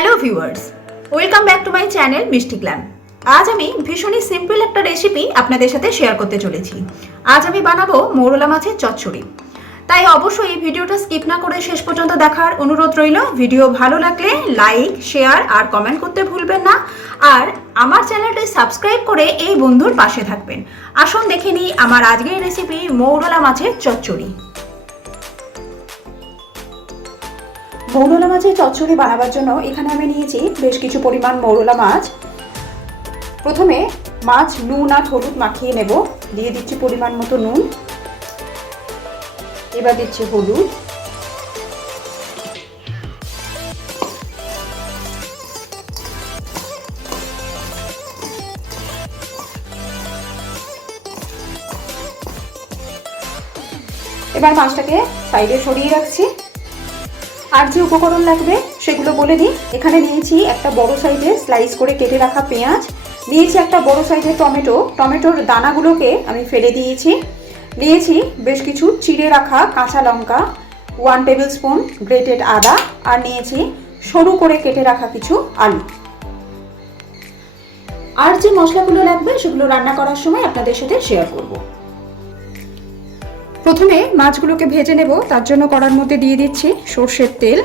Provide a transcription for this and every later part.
Hello viewers, welcome back to my channel মিষ্টি glam. আজ আমি ভীষণই সিম্পল একটা রেসিপি আপনাদের সাথে শেয়ার করতে চলেছি। আজ আমি বানাবো মৌরলা মাছের চচ্চড়ি। তাই অবশ্যই এই ভিডিওটা স্কিপ না করে শেষ পর্যন্ত দেখার অনুরোধ রইল। ভিডিও ভালো লাগলে লাইক, শেয়ার আর কমেন্ট করতে ভুলবেন না। আর আমার চ্যানেলটি সাবস্ক্রাইব করে এই বন্ধুর পাশে থাকবেন। আসুন দেখে নিই আমার আজকের রেসিপি মৌরলা মাছের চচ্চড়ি। মৌরলা মাছের চচ্চড়ি বানাবার জন্য এখানে আমি নিয়েছি বেশ কিছু পরিমাণ মৌরলা মাছ। প্রথমে মাছ নুন আর হলুদ মাখিয়ে নেব। দিয়ে দিচ্ছি পরিমাণ মতো নুন, এবার দিচ্ছি হলুদ, এবার মাছটাকে সাইডে সরিয়ে রাখছি। আর যে উপকরণ লাগবে সেগুলো বলে দিই। এখানে নিয়েছি একটা বড় সাইজের স্লাইস করে কেটে রাখা পেঁয়াজ, নিয়েছি একটা বড় সাইজের টমেটোর দানাগুলোকে আমি ফেলে দিয়েছি। নিয়েছি বেশ কিছু চিড়ে রাখা কাঁচা লঙ্কা, 1 টেবিল স্পুন গ্রেটেড আদা, আর নিয়েছি সরু করে কেটে রাখা কিছু আলু। আর যে মশলাগুলো লাগবে সেগুলো রান্না করার সময় আপনাদের সাথে শেয়ার করব। প্রথমে মাছগুলোকে ভেজে নেব। তার জন্য কড়ার মধ্যে দিয়ে দিচ্ছি সর্ষের তেল,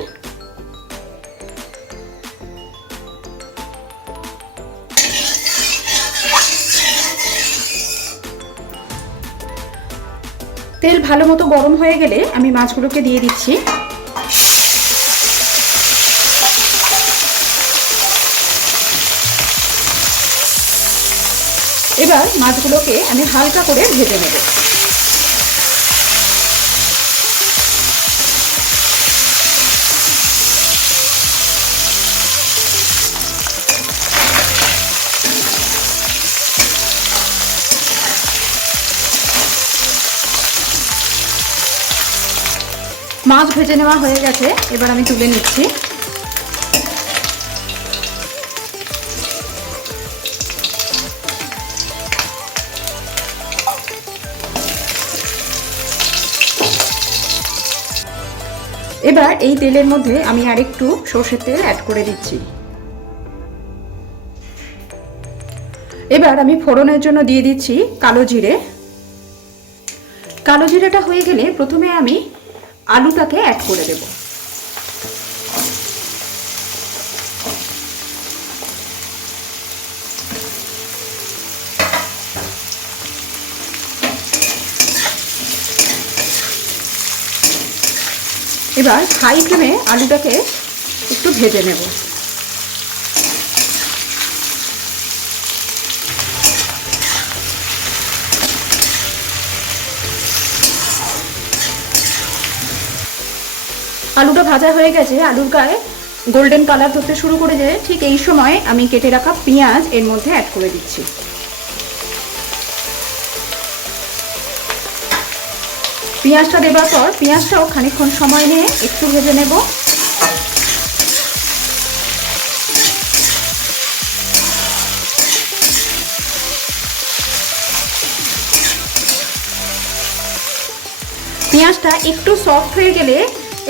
তেল ভালো মতো গরম হয়ে গেলে আমি মাছগুলোকে দিয়ে দিচ্ছি। এবার মাছগুলোকে আমি হালকা করে ভেজে নেব। মাছ ভেজে নেওয়া হয়ে গেছে, এবার আমি তুলে নিচ্ছি। এবার এই তেলের মধ্যে আমি আরেকটু সর্ষের তেল অ্যাড করে দিচ্ছি। এবার আমি ফোড়নের জন্য দিয়ে দিচ্ছি কালো জিরে। কালো জিরেটা হয়ে গেলে প্রথমে আমি আলুটাকে অ্যাড করে দেব। এবার হাই ফ্লেমে আলুটাকে একটু ভেজে নেব। আলুটা ভাজা হয়ে গেছে, আলুর গায়ে গোল্ডেন কালার ধরতে শুরু করে যায়। ঠিক এই সময় আমি কেটে রাখা পেঁয়াজ এর মধ্যে অ্যাড করে দিচ্ছি। পেঁয়াজটা দেবার পর পেঁয়াজটাও খানিকক্ষণ সময় নিয়ে একটু ভেজে নেব। পেঁয়াজটা একটু সফট হয়ে গেলে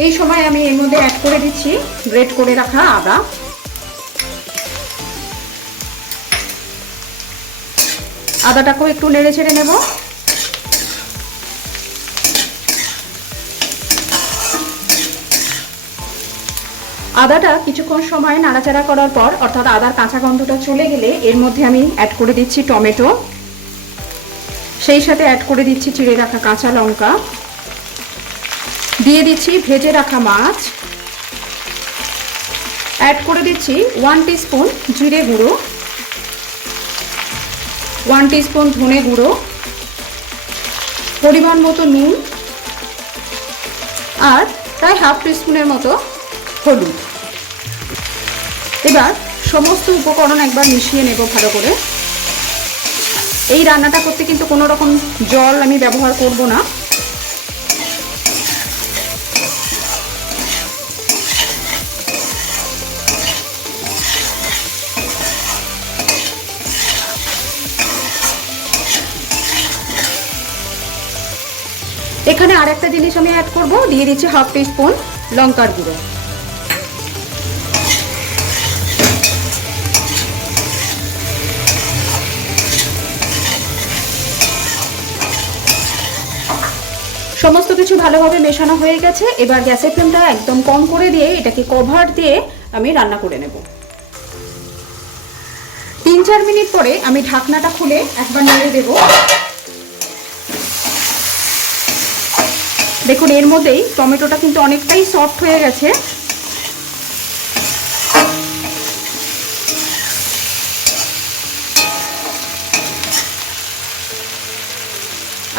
এই সময় আমি এর মধ্যে অ্যাড করে দিচ্ছি গ্রেট করে রাখা আদা। আদাটাকেও একটু নেড়ে ছেড়ে নেব। আদাটা কিছুক্ষণ সময় নাড়াচাড়া করার পর, অর্থাৎ আদার কাঁচা গন্ধটা চলে গেলে এর মধ্যে আমি অ্যাড করে দিচ্ছি টমেটো, সেই সাথে অ্যাড করে দিচ্ছি চিড়ে রাখা কাঁচা লঙ্কা, দিয়ে দিচ্ছি ভেজে রাখা মাছ, অ্যাড করে দিচ্ছি 1 টিস্পুন জিরে গুঁড়ো, 1 টিস্পুন ধনে গুঁড়ো, পরিমাণ মতো নুন, আর প্রায় হাফ টিস্পুনের মতো হলুদ। এবার সমস্ত উপকরণ একবার মিশিয়ে নেব ভালো করে। এই রান্নাটা করতে কিন্তু কোনো রকম জল আমি ব্যবহার করব না। এখানে আরেকটা জিনিস আমি অ্যাড করব, দিয়ে দিচ্ছি হাফ টিস্পুন লঙ্কার গুঁড়ো। সমস্ত কিছু ভালোভাবে মেশানো হয়ে গেছে। এবার গ্যাসের ফ্লেমটা একদম কম করে দিয়ে এটাকে কভার দিয়ে আমি রান্না করে নেব। 3-4 মিনিট পরে আমি ঢাকনাটা খুলে একবার নেড়ে দেব। দেখুন এর মধ্যেই টমেটোটা কিন্তু অনেকটাই সফট হয়ে গেছে।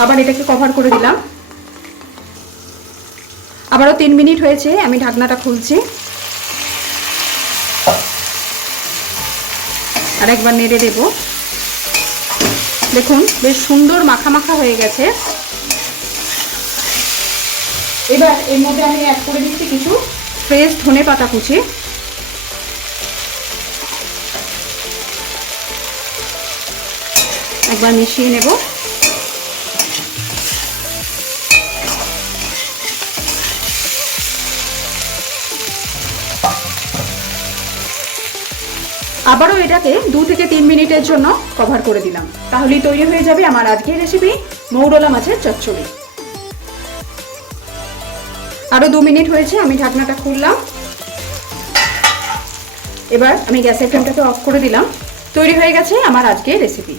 আবার এটাকে কভার করে দিলাম। আবারও 3 মিনিট হয়েছে, আমি ঢাকনাটা খুলছি আর একবার নেড়ে দেব। দেখুন বেশ সুন্দর মাখা মাখা হয়ে গেছে। এবার এর মধ্যে আমি অ্যাড করে দিচ্ছি কিছু ফ্রেশ ধনেপাতা কুচি। একবার মিশিয়ে নেব। আবারও এটাকে 2 থেকে 3 মিনিটের জন্য কভার করে দিলাম। তাহলেই তৈরি হয়ে যাবে আমার আজকের রেসিপি মৌরলা মাছের চচ্চড়ি। আরো 2 মিনিট হয়েছে, আমি ঢাকনাটা খুললাম। এবার আমি গ্যাসের ফ্লেমটাকে অফ করে দিলাম। তৈরি হয়ে গেছে আমার আজকের রেসিপি।